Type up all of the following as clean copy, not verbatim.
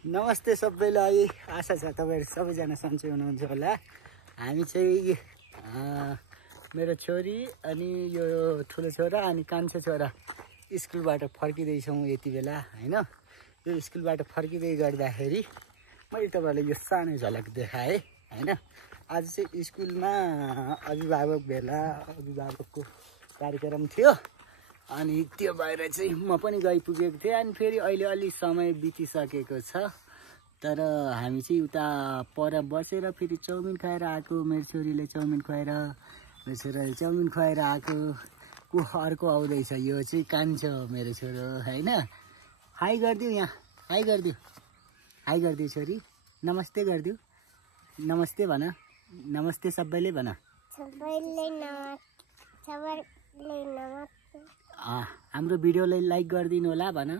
नमस्ते सबैलाई। आशा छ तपाईहरु सबैजना सन्चै हुनुहुन्छ होला। हामी चाहिँ मेरो छोरी अनि यो ठुलो छोरा अनि कान्छो छोरा स्कुलबाट फर्किदै छौं यति बेला हैन। यो स्कुलबाट फर्किदै गर्दाखेरि मैले तपाईहरुलाई यो सानो झलक देखाए हैन। आज चाहिँ स्कुलमा अभिभावक भेला अभिभावकको कार्यक्रम थियो अनि त्यो भएर चाहिँ म पनि गइपुगेको थिएँ। अनि फेरि अहिले अलि समय बितिसकेको छ, तर हामी चाहिँ उता पर बसेर फेरि चाउमिन खाएर आएको। मेरो छोरीले चाउमिन खुवाएर, मेरो छोराले चाउमिन खुवाएर आएको। को अर्को आउँदैछ, यो चाहिँ कान्छो मेरो छोरो हैन। हाई गरिदिऊ, यहाँ हाई गरिदिऊ, हाई गरिदिऊ छोरी, नमस्ते गरिदिऊ, नमस्ते भन, नमस्ते सबैले भन, सबैले नमस्ते। हाम्रो भिडियोलाई लाइक गरिदिनु होला भन,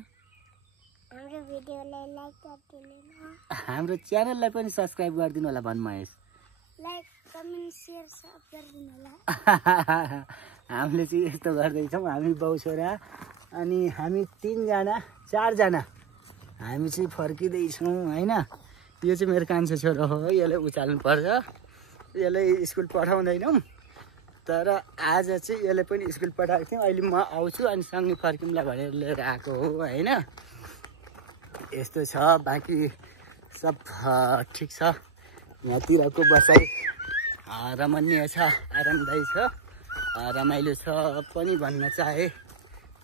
हाम्रो भिडियोलाई लाइक गरिदिनु होला, हाम्रो च्यानललाई पनि सब्स्क्राइब गरिदिनु होला भन महेश, लाइक कमेन्ट शेयर सब गरिदिनु होला। हामीले चाहिँ यस्तो गर्दैछौँ हामी बाउ छोरा अनि हामी 3 जना 4 जना हामी चाहिँ फर्किँदैछौँ हैन। यो चाहिँ मेरो कान्छो छोरो हो, यसलाई उचाल्नु पर्छ, यसलाई स्कुल पठाउँदैनौँ, तर आज चाहिँ यसलाई पनि स्कुल पठाएको थियौँ। अहिले म आउँछु अनि सँगै फर्किउँला भनेर लिएर आएको हो हैन। यस्तो छ, बाँकी सब ठिक छ। यहाँतिरको बसाइ रमणीय छ, आरामदायी छ, रमाइलो छ पनि भन्न चाहे।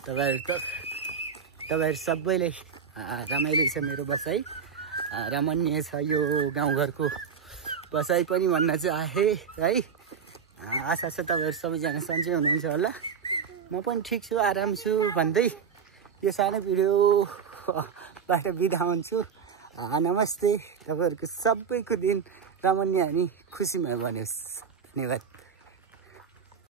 तपाईहरु सबैले रमाइलो छ मेरो बसाइ, रमणीय छ यो गाउँघरको बसाइ पनि भन्न चाहे है। आशा छ तपाईहरु सबैजना सन्चै हुनुहुन्छ होला। म पनि ठिक छु, आराम छु भन्दै यो सानो भिडियोबाट बिदा हुन्छु। नमस्ते। तपाईहरुको सबैको दिन रमणीय अनि खुसीमय बनोस्। धन्यवाद।